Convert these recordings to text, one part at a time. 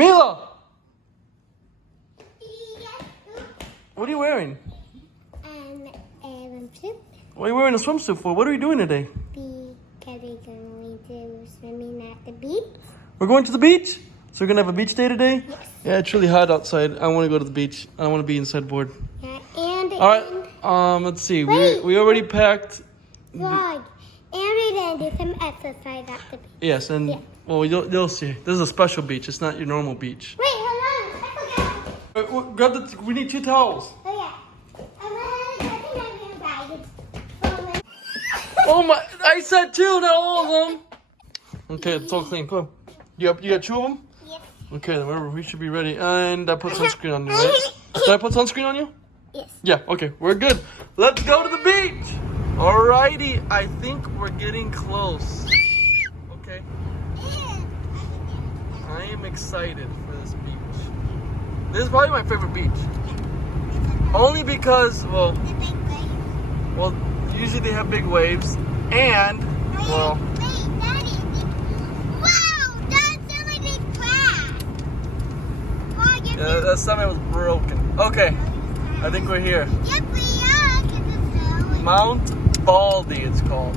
Mila! What are you wearing? Swimsuit. What are you wearing a swimsuit for? What are we doing today? Because we're going to swimming at the beach. We're going to the beach? So we're going to have a beach day today? Yes. Yeah, it's really hot outside. I want to go to the beach. I don't want to be inside bored. Yeah, and Alright, let's see. Wait. We already packed. vlog. And we're going to do some exercise at the beach. Yes, and Yeah. well, you'll see. This is a special beach. It's not your normal beach. Wait, hold on. I forgot. Grab the. We need 2 towels. Oh, yeah. Oh my! I said 2, not all of them. Okay, it's all clean. Come on. You got 2 of them? Yes. Okay, then we should be ready. And I put sunscreen on you, right? Did I put sunscreen on you? Yes. Yeah. Okay, we're good. Let's go to the beach. Alrighty, I think we're getting close. Okay. I am excited for this beach. This is probably my favorite beach. Only because, well, usually they have big waves, and, well, Wait, Daddy. Wow, that's so many crabs. Wow, yeah, that summit was broken. Okay, I think we're here. Yep, we are. Mount Baldy, it's called.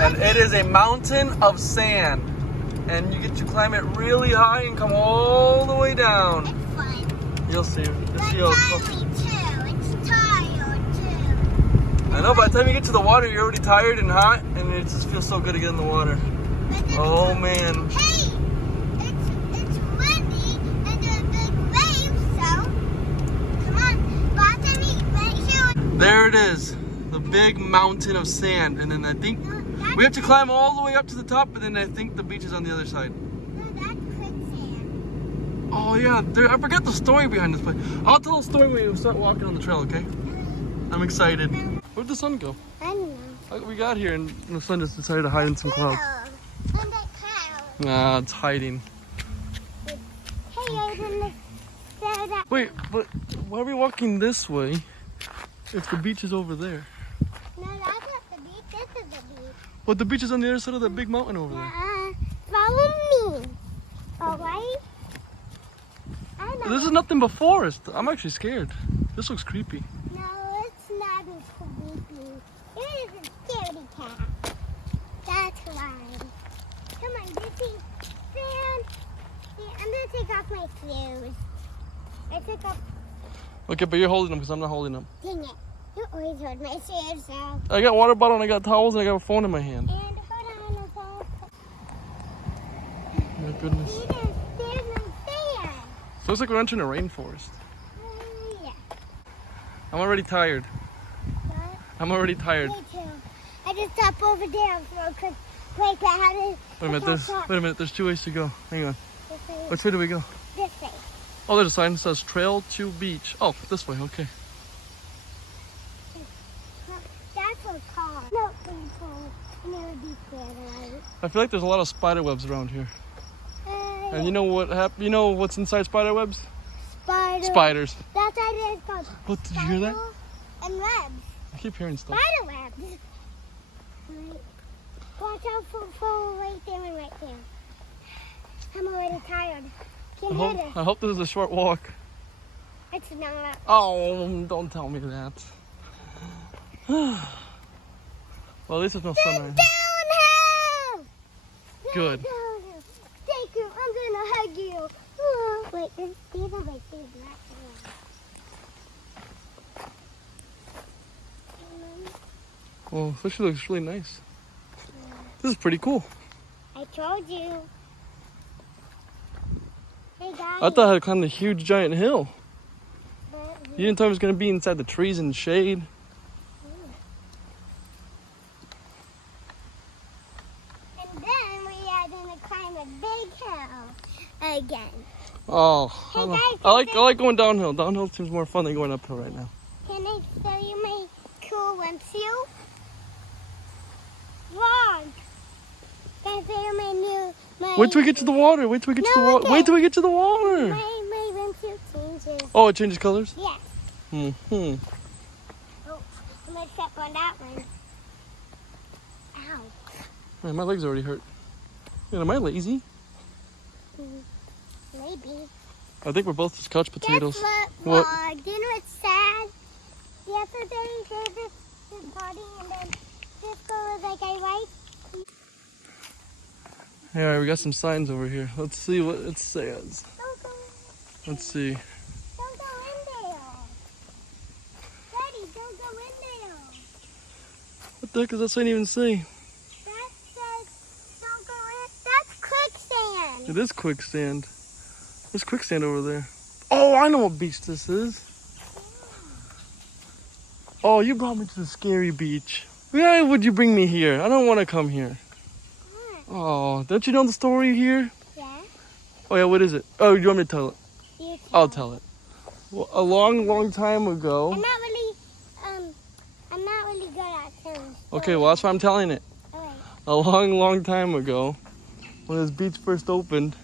And it is a mountain of sand. And you get to climb it really high and come all the way down. It's fun. You'll see. You'll see how But close. too. It's tired too. I know, by the time you get to the water, you're already tired and hot, and it just feels so good to get in the water. Oh, man. Hey, it's windy and there's big waves, so come on, make sure. There it is. The big mountain of sand. And then I think we have to climb all the way up to the top, and then I think the beach is on the other side. No, that's quicksand. Oh, yeah. I forgot the story behind this place. I'll tell the story when we start walking on the trail, okay? I'm excited. Where'd the sun go? I don't know. We got here, and the sun just decided to hide in some clouds. And that cloud. Nah, it's hiding. Hey, I didn't say that. Wait, but why are we walking this way if the beach is over there? No, that's not the beach. This is the beach. But the beach is on the other side of that big mountain over there. Follow me. Alright? I know. This is nothing but forest. I'm actually scared. This looks creepy. No, it's not as creepy. It is a scaredy cat. That's why. Come on, this is sand. Yeah, I'm gonna take off my shoes. I took off. Okay, but you're holding them because I'm not holding them. Dang it. You always hold my shoes out. I got water bottle and I got towels and I got a phone in my hand. And hold on, hold on. My goodness. See, there's no sand. Looks like we're entering a rainforest. Yeah. I'm already tired. But I'm already tired. me too. I just stopped over there for a quick break. I had to. Wait a minute, there's 2 ways to go. Hang on. This Which way do we go? way. Oh, there's a sign that says Trail to Beach. Oh, this way, okay. That's a car. No, and it would be scared, right? I feel like there's a lot of spider webs around here. And you know what you know what's inside spider webs? Spider. Spiders. That's why it's called. What, did you hear that? spider And webs. I keep hearing stuff. Spider webs. Right. Watch out for right there and right there. I'm already tired. Can hit it. I hope this is a short walk. It's not. Oh, don't tell me that. Well, at least there's no sun right now. Downhill. Good. Downhill. Thank you. I'm gonna hug you. Oh, wait, these are my favorite. Well, this actually looks really nice. This is pretty cool. I told you. Hey guys. I thought I had climbed a huge giant hill. But You didn't tell me it was going to be inside the trees and shade. And then we are gonna climb a big hill again. Oh, Hey, I, don't know. guys, I like going downhill. Downhill seems more fun than going uphill right now. Can I show you my cool swimsuit? Vlog. Can I show you my new Wait till we get to the water. Wait till we get to the water. Wait till we get to the water. my swimsuit changes. Oh, it changes colors? Yes. Mm-hmm. Oh, I'm gonna step on that one. Ow. Man, my legs already hurt. Man, am I lazy? Mhm. Maybe. I think we're both just couch potatoes. Guess What? what? Do you know what's sad? The other day they did this party and then this girl was like, I like. Hey, all right, we got some signs over here. Let's see what it says. Don't go, Let's see. don't go in there. Daddy, don't go in there. What the heck does that sign even say? That says, don't go in. That's quicksand. It is quicksand. There's quicksand over there. Oh, I know what beach this is. Oh, you brought me to the scary beach. Why would you bring me here? I don't want to come here. Oh, don't you know the story here? Yeah. Oh yeah, what is it? Oh, you want me to tell it? You I'll tell it. Well, a long time ago. I'm not really good at telling. Okay, well that's why I'm telling it. Alright. A long time ago, when this beach first opened,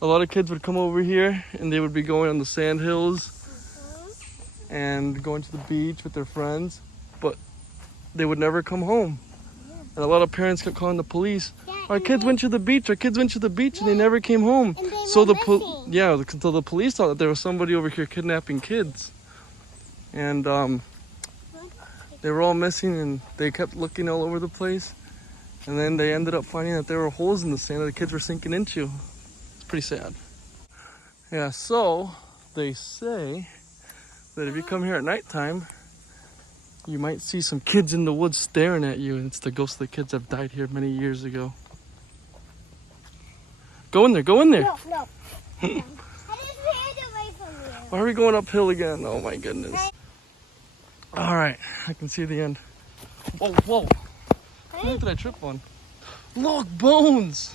a lot of kids would come over here and they would be going on the sand hills and going to the beach with their friends, but they would never come home. And a lot of parents kept calling the police. Our kids went to the beach. Our kids went to the beach, and they never came home. And they So were the missing. until the police thought that there was somebody over here kidnapping kids, and they were all missing, and they kept looking all over the place, and then they ended up finding that there were holes in the sand that the kids were sinking into. It's pretty sad. Yeah. So they say that if you come here at nighttime, you might see some kids in the woods staring at you, and it's the ghosts of the kids that died here many years ago. Go in there, go in there. No, no. I just ran away from you. Why are we going uphill again? Oh my goodness. All right, I can see the end. Whoa. What did I trip on? Look, bones.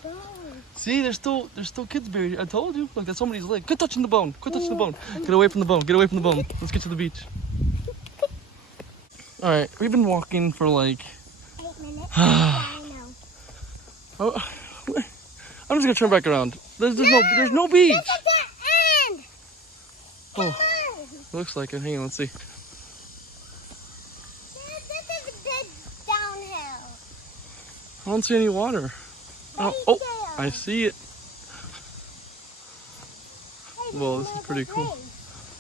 See, there's still kids buried here. I told you. Look, that's somebody's leg. Quit touching the bone. Quit touching the bone. Get away from the bone. Get away from the bone. Let's get to the beach. All right, we've been walking for like 8 minutes. I know. Oh, I'm just gonna turn back around. There's no beach. Look at the end. Oh, looks like it. Hang on, let's see. This is a big downhill. I don't see any water. Oh, I see it. Well, this is pretty cool.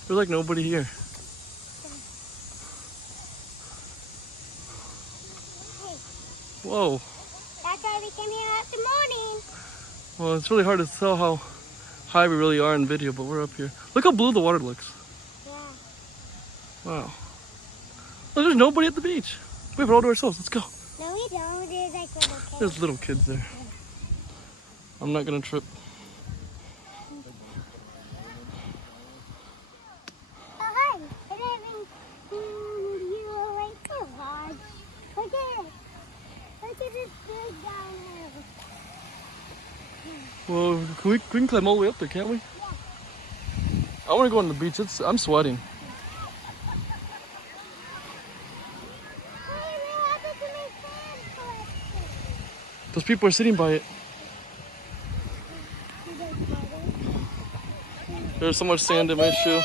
There's like nobody here. Whoa. That's why we came here after morning. Well, it's really hard to tell how high we really are in video, but we're up here. Look how blue the water looks. Yeah. Wow. Look, there's nobody at the beach. We have it all to ourselves. Let's go. No, we don't. There's like little kids. There's little kids there. I'm not gonna trip. Oh, hi. Good evening. You are right so hard. Look at it. Look at this big downhill. Well, we can climb all the way up there, can't we? I want to go on the beach. I'm sweating. Hey, what happened to my sand collection? Those people are sitting by it. You guys bother? There's so much sand in my shoe.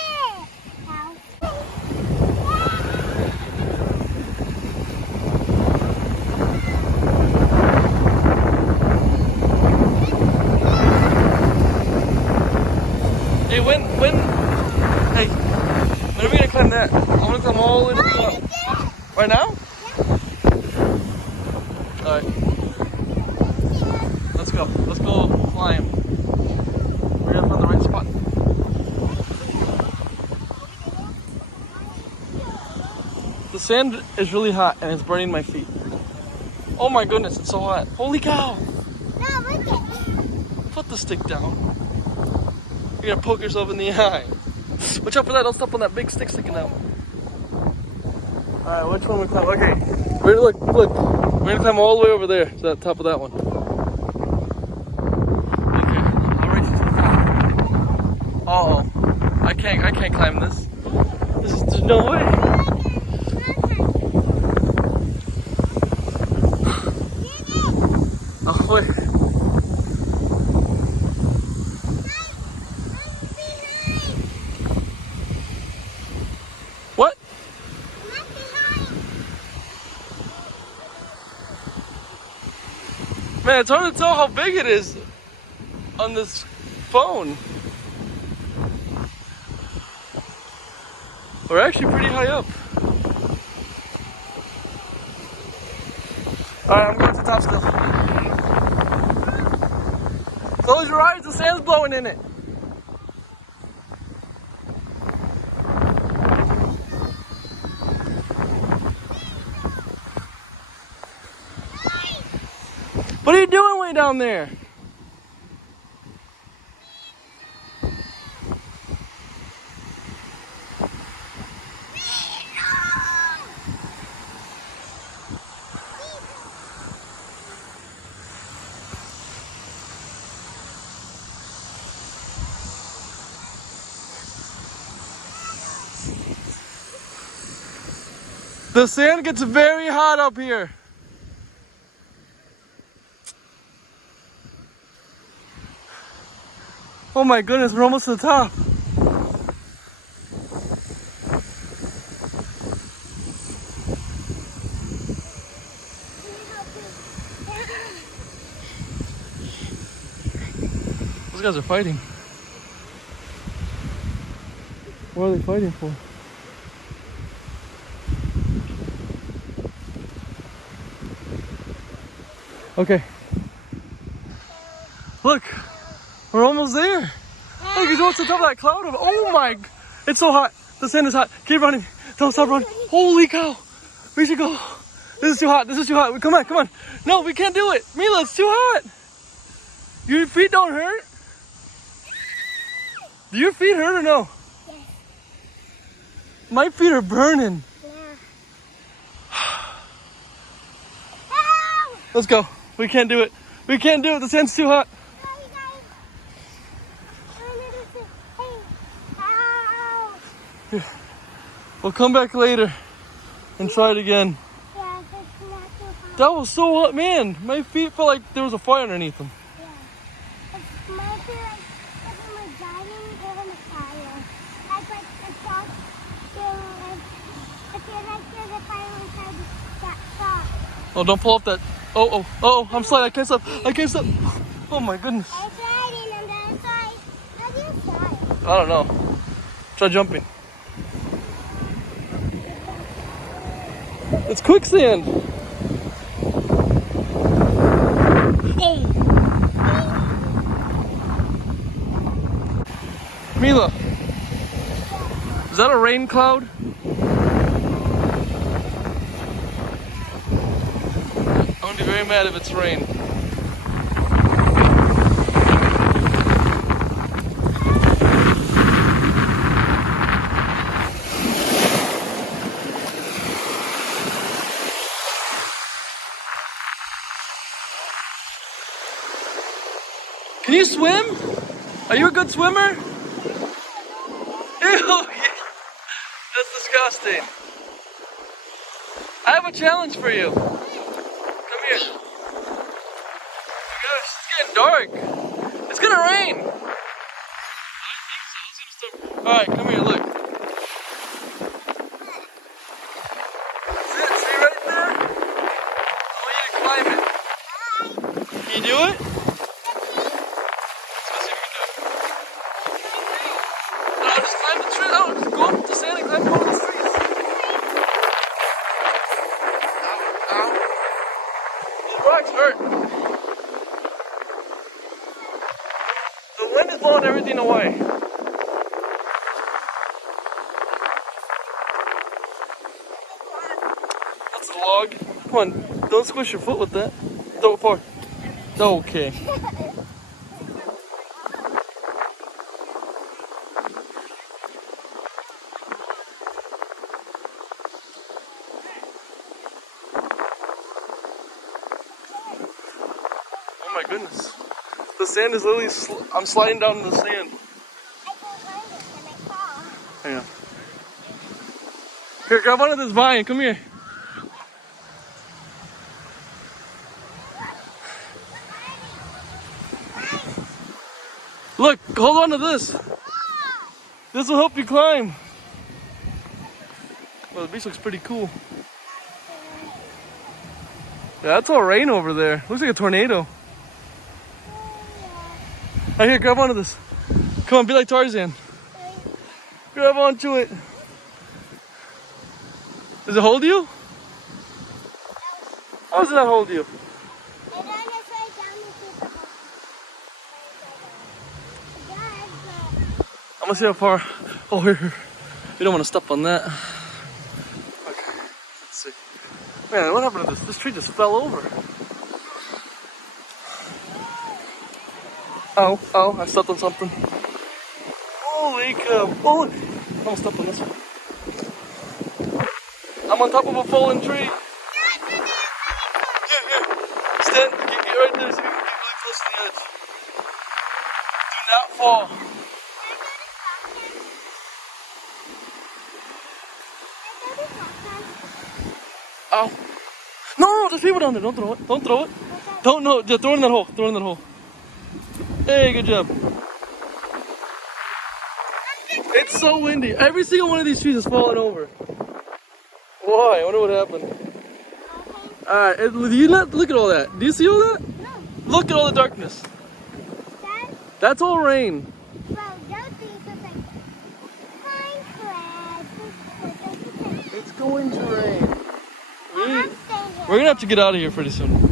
Hey, hey, when are we gonna climb that? I wanna climb all the way to the top. Right now? Alright. Let's go. Let's go climb. We're gonna find the right spot. The sand is really hot and it's burning my feet. Oh my goodness, it's so hot. Holy cow! No, look at Put the stick down. You're gonna poke yourself in the eye. Watch out for that, don't step on that big stick sticking out. Alright, which one we climb? Okay. Look. We're gonna climb all the way over there to the top of that one. Okay, I'll race you to the top. Uh-oh. I can't climb this. There's no way. Oh wait. What? Man, it's hard to tell how big it is on this phone. We're actually pretty high up. Alright, I'm going to the top still. Close your eyes, the sand's blowing in it. What are you doing way down there? The sand gets very hot up here. Oh my goodness, we're almost to the top. Those guys are fighting. What are they fighting for? Okay. Look, we're almost there. Look, he's almost to the top of that cloud. Oh my, it's so hot. The sand is hot. Keep running. Don't stop running. Holy cow. We should go. This is too hot. This is too hot. Come on, come on. No, we can't do it. Mila, it's too hot. Your feet don't hurt? Do your feet hurt or no? Yes. My feet are burning. Ow! Let's go. We can't do it. We can't do it. The sand's too hot. Sorry, guys. Hey. Ow! We'll come back later and try it again. Yeah, it's not too hot. That was so hot, man. My feet felt like there was a fire underneath them. Yeah. It's my feel like we're driving over the fire. Like the truck feel like I feel like there's a fire inside that truck. Oh, don't pull up that. Oh, I'm sliding. I can't stop. I can't stop. Oh my goodness. I'm sliding on the other side. How do you slide? I don't know. Try jumping. It's quicksand. Oh! Mila, is that a rain cloud? I'm gonna be very mad if it's rain. Can you swim? Are you a good swimmer? Ew, that's disgusting. I have a challenge for you. Come here. Oh my gosh, it's getting dark. It's gonna rain. Alright, come here, look. See right there? I want you to climb it. Can you do it? Just climb the tree. Oh, just go up the sand and climb one of the trees. Ow. These rocks hurt. The wind is blowing everything away. That's a log. Come on, don't squish your foot with that. Don't fall. Okay. Oh my goodness. The sand is literally, I'm sliding down in the sand. I can climb this and I fall. Hang on. Here, grab one of this vine. Come here. Look, hold on to this. This will help you climb. Well, the beach looks pretty cool. Yeah, that's all rain over there. Looks like a tornado. Right here, grab onto this. Come on, be like Tarzan. Grab onto it. Does it hold you? How does it not hold you? I'm gonna see how far. Oh, here. We don't want to step on that. Okay, let's see. Man, what happened to this? This tree just fell over. Oh, oh, I stepped on something. Holy cow. Oh, I'm gonna step on this one. I'm on top of a fallen tree. Here. Stand, get right there so you can get really close to the edge. Do not fall. Ow. No, there's people down there. Don't throw it. Don't throw it. Don't, no, just throw it in that hole. Throw it in that hole. Hey, good job. It's so windy. Every single one of these trees is falling over. Why? I wonder what happened. Alright, do you not look at all that? Do you see all that? No. Look at all the darkness. Dad? That's all rain. Well, those things look like pine trees. It's going to rain. I'm staying here. We're gonna have to get out of here pretty soon.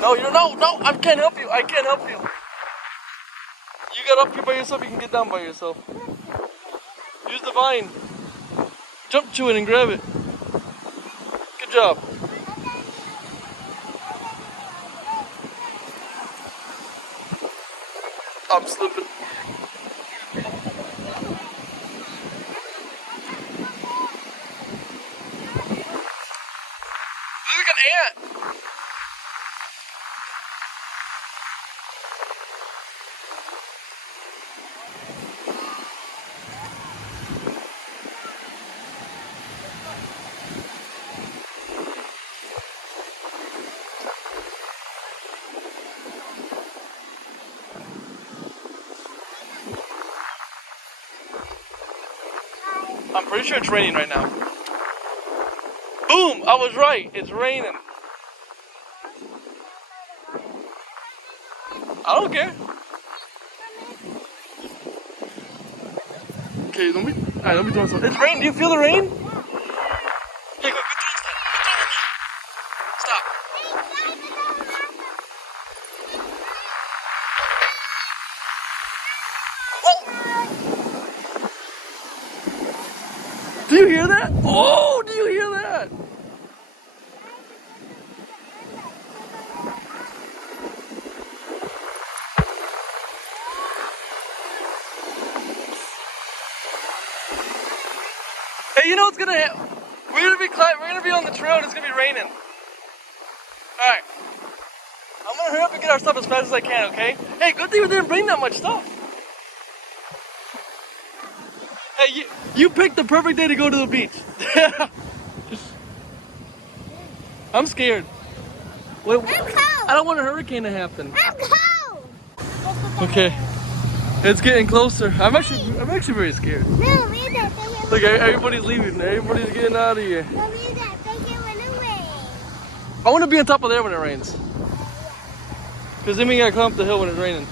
No, no, I can't help you. I can't help you. You got up here by yourself, you can get down by yourself. Use the vine. Jump to it and grab it. Good job. I'm slipping. Look like an ant. I'm pretty sure it's raining right now. Boom! I was right. It's raining. I don't care. Okay, don't be doing something. It's raining. Do you feel the rain? Hey, go, stop. Do you hear that? Oh, do you hear that? Hey, you know what's gonna happen? We're gonna be on the trail and it's gonna be raining. Alright. I'm gonna hurry up and get our stuff as fast as I can, okay? Hey, good thing we didn't bring that much stuff. Hey, you picked the perfect day to go to the beach. I'm scared. Wait, I'm cold. I don't want a hurricane to happen. I'm cold. Okay, it's getting closer. I'm actually very scared. No, read that. Look, everybody's leaving. Everybody's getting out of here. No, read that. Think it went away. I want to be on top of there when it rains. Because then we gotta come up the hill when it's raining.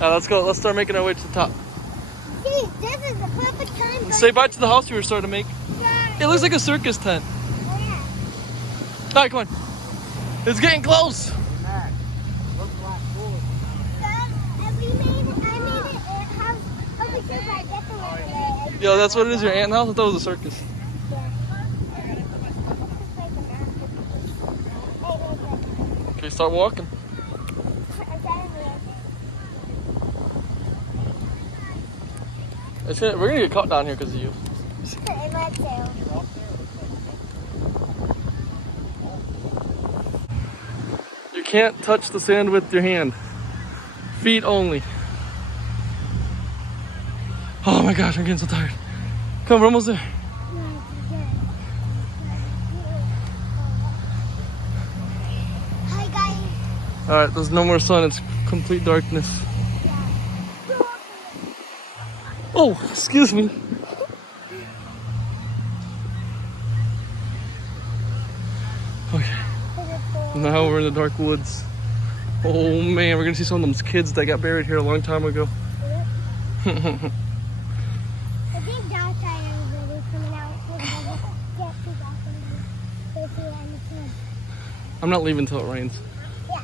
Let's go. Let's start making our way to the top. See, this is the perfect time. Say bye to the house we were starting to make. It looks like a circus tent. All right, come on. It's getting close. Yo, that's what it is, your ant house? I thought it was a circus. Okay, start walking. We're gonna get caught down here because of you. You can't touch the sand with your hand. Feet only. Oh my gosh, I'm getting so tired. Come on, we're almost there. Hi guys. Alright, there's no more sun, it's complete darkness. Oh, excuse me. Okay. Now we're in the dark woods. Oh man, we're gonna see some of those kids that got buried here a long time ago. I think that's why everybody's coming out. Get people out there. Go see it in the kids. I'm not leaving till it rains. Yeah.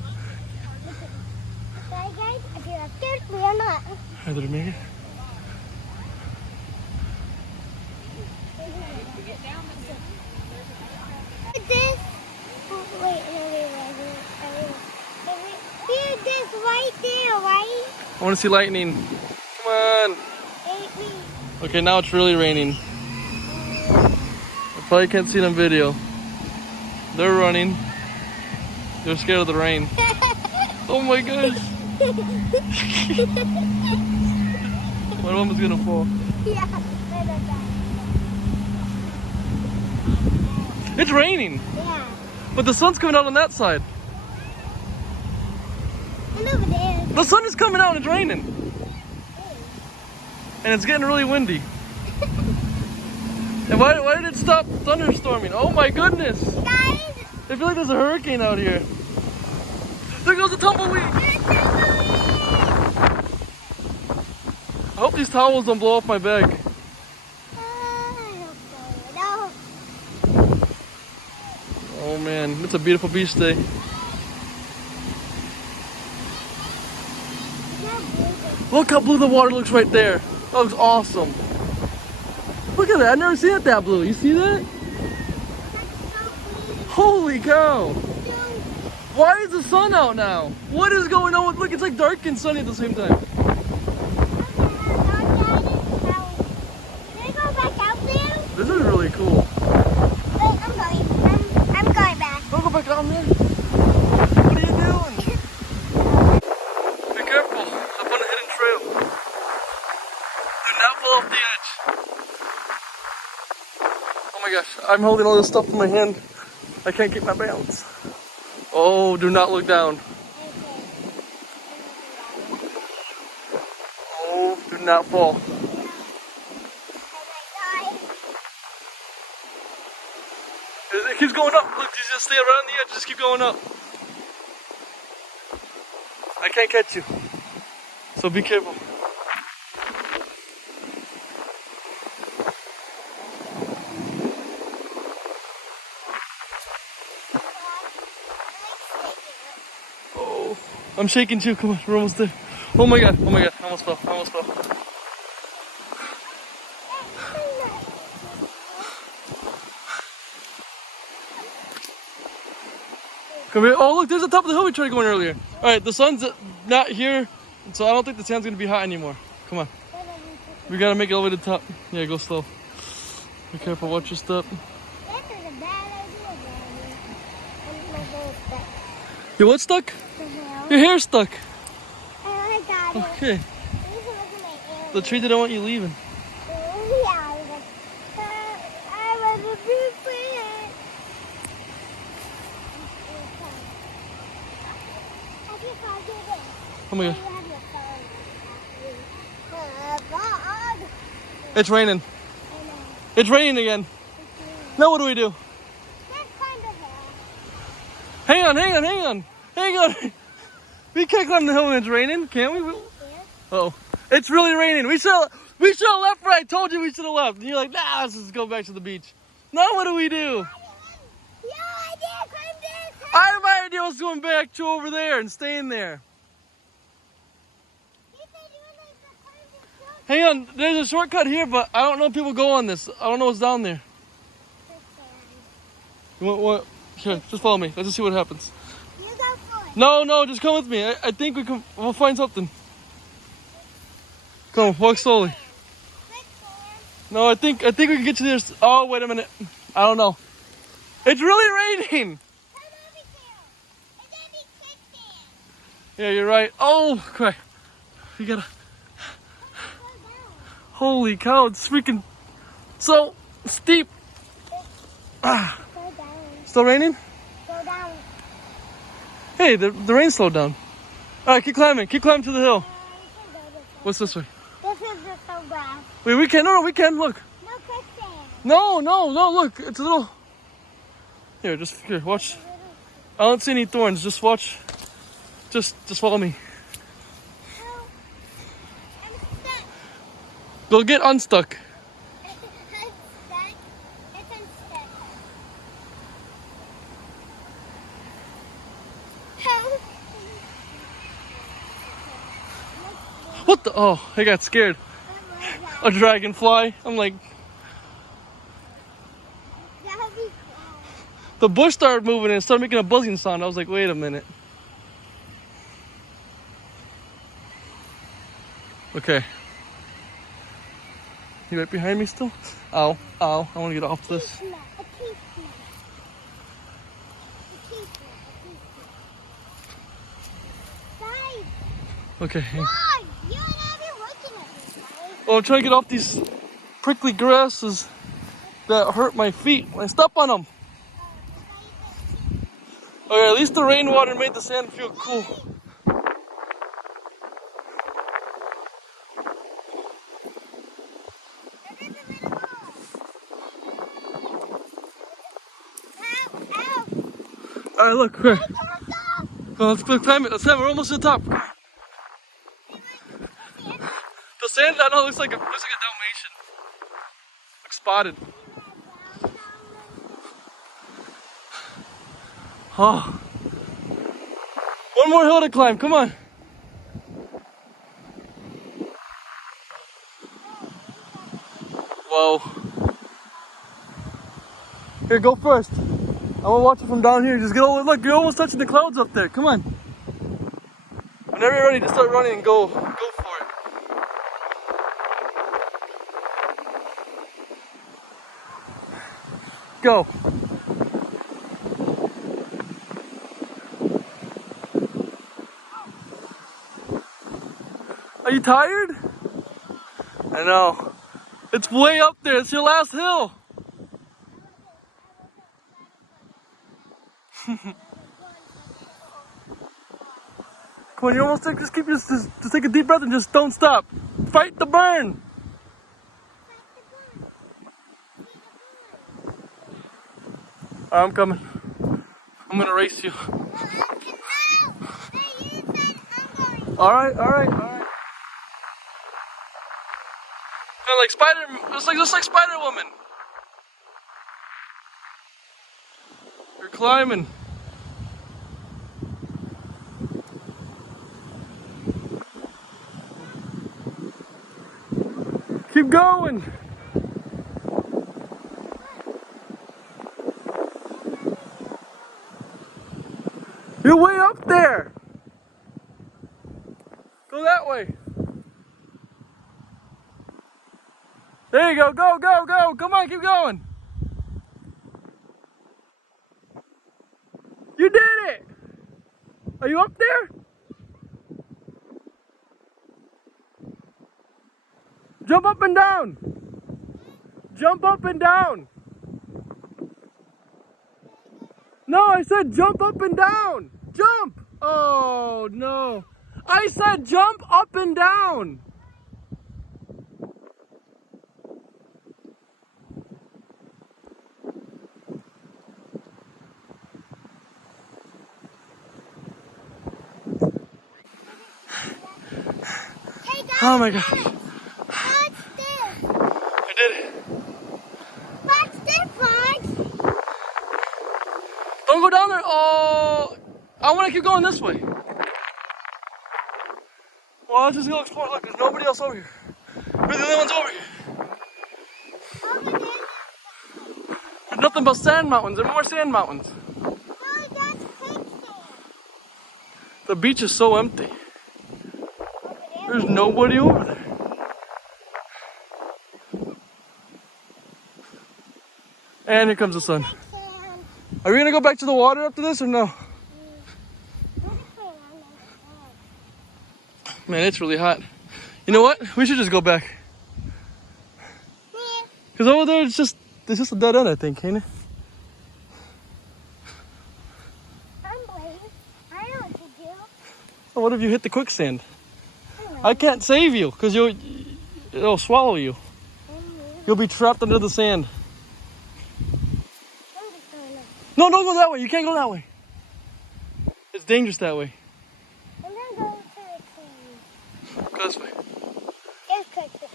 Sorry guys, if you're scared, we are not. Hi, did it make it? This. Wait. See this right there, right? I want to see lightning. Come on. Maybe. Okay, now it's really raining. I probably can't see it on video. They're running. They're scared of the rain. Oh my gosh. One of them is gonna fall. Yeah. It's raining, Yeah. but the sun's coming out on that side. And over there. The sun is coming out and it's raining. And it's getting really windy. And why did it stop thunderstorming? Oh my goodness. Guys. I feel like there's a hurricane out here. There goes the tumbleweed. I hope these towels don't blow off my bag. No. Oh man, it's a beautiful beach day. Look how blue the water looks right there. That looks awesome. Look at that, I've never seen it that blue. You see that? Holy cow. Why is the sun out now? What is going on? Look, it's like dark and sunny at the same time. Can I go back out there? This is really cool. Wait, I'm going back. Don't go back down there. What are you doing? Be careful. Up on a hidden trail. Do not fall off the edge. Oh my gosh, I'm holding all this stuff in my hand. I can't keep my balance. Oh, do not look down. Oh, do not fall. It keeps going up. Look, you just stay around the edge. Just keep going up. I can't catch you. So be careful. Oh, I'm shaking too. Come on, we're almost there. Oh my god, I almost fell. Come here. Oh, look, there's the top of the hill we tried going earlier. All right, the sun's not here, so I don't think the sand's gonna be hot anymore. Come on. We gotta make it all the way to the top. Yeah, go slow. Be careful, watch your step. That is a bad idea, Daddy. My hair stuck. Your what stuck? The hell? Your hair's stuck. I got it. Okay. This was my hair. The tree didn't want you leaving. Yeah, I was a big fan. Oh my god. It's raining. It's raining again. Now what do we do? Hang on. We can't climb the hill when it's raining, can we? Oh, it's really raining. We should have left right. I told you we should have left. And you're like, nah, let's just go back to the beach. Now what do we do? I have my idea was going back to over there and staying there. Hang on, there's a shortcut here, but I don't know if people go on this. I don't know what's down there. You want what? Here, just follow me. Let's just see what happens. You go first. No, just come with me. I think we'll find something. Come on, walk slowly. No, I think we can get you there. Oh, wait a minute. I don't know. It's really raining. Yeah, you're right. Oh, crap. We gotta. Holy cow, it's freaking so steep. Ah. Go down. Still raining? Go down. Hey, the rain slowed down. All right, keep climbing to the hill. What's this way? This is just so grass. Wait, we can. No, we can. Look. No quicksand. No. Look, it's a little. Here, watch. I don't see any thorns. Just watch. Just follow me. Help. I'm stuck. Go get unstuck. I'm stuck. It's unstuck. Help. What the? Oh, I got scared. What was A dragonfly. I'm like, that? That'll be the bush started moving and it started making a buzzing sound. I was like, wait a minute. Okay. You right behind me still? Ow, ow. I want to get off this. A teeth nut. A teeth nut. A teeth nut. Guys, Okay. God, you and I be looking at me, guys. Well, I'm trying to get off these prickly grasses that hurt my feet when I step on them. Okay, at least the rainwater made the sand feel cool. All right, look. Okay. Let's climb it. Let's climb it. We're almost to the top. The sand, I know, looks like a Dalmatian. Looks spotted. Oh. One more hill to climb. Come on. Whoa. Here, go first. I'm gonna watch it from down here. Just get over. Look, you're almost touching the clouds up there. Come on. Whenever you're ready to start running, and go for it. Go. Are you tired? I know. It's way up there. It's your last hill. Come on, you're almost there. Just take a deep breath and just don't stop. Fight the burn. I'm coming. I'm gonna race you. All right. Kind of like just like Spider Woman. You're climbing. Keep going. You're way up there. Go that way. There you go. Go. Come on, keep going. You did it. Are you up there? Jump up and down. Jump up and down. No, I said jump up and down. Jump. Oh, no. I said jump up and down. Hey guys, Oh my gosh. watch this. I did it. Watch this, Fox. Don't go down there. Oh, I want to keep going this way. Well, let's just go explore. Look, there's nobody else over here. We're the only ones over here. Over there. There's nothing but sand mountains. There are more sand mountains. Oh, that's quicksand. The beach is so empty. Over there. There's nobody over there. And here comes the sun. Quicksand. Are we gonna go back to the water after this or no? Man, it's really hot. You know what? We should just go back. Cause over there it's just a dead end, I think, ain't it? I'm brave. I know what to do. So what if you hit the quicksand? I can't save you because it'll swallow you. You'll be trapped under the sand. No, don't go that way. You can't go that way. It's dangerous that way. Go this way. There's Christmas.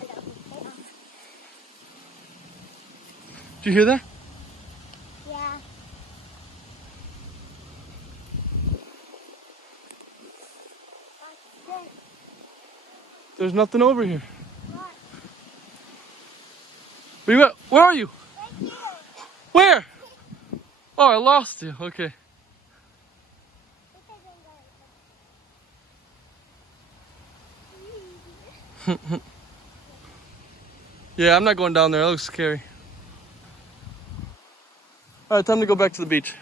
Did you hear that? Yeah. What's this? There's nothing over here. What? Where are you? Right here. Where? Oh, I lost you. Okay. Yeah, I'm not going down there. It looks scary. All right, time to go back to the beach.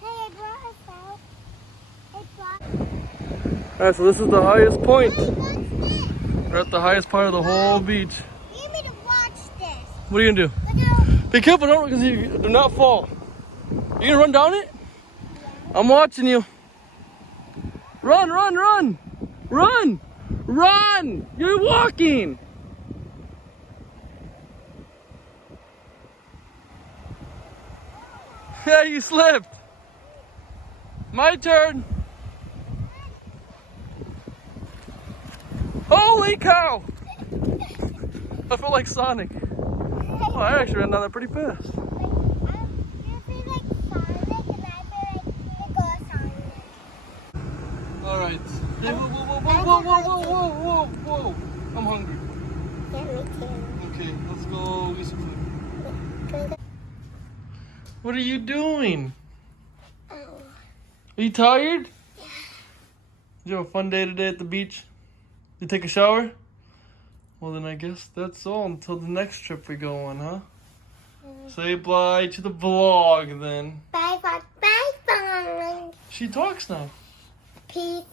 Hey, I brought us out. I brought. All right, so this is the highest point. Hey, what's this? We're at the highest part of the whole beach. You need me to watch this. What are you gonna do? Look out. Be careful, don't, because you do not fall. You gonna run down it? I'm watching you. Run, run, run! Run! Run! You're walking! Yeah, you slipped. My turn. Holy cow! I feel like Sonic. Oh, I actually ran down that pretty fast. You feel like Sonic, and I feel like the girl Sonic. All right. Hey, whoa, whoa, whoa, whoa, whoa, whoa, whoa, whoa, whoa! I'm hungry. Yeah, me too. Okay, let's go get some food. Can we go? What are you doing? Oh. Are you tired? Yeah. Did you have a fun day today at the beach? Did you take a shower? Well, then I guess that's all until the next trip we go on, huh? Say bye to the vlog then. Bye, bye, bye, bye. She talks now. Peace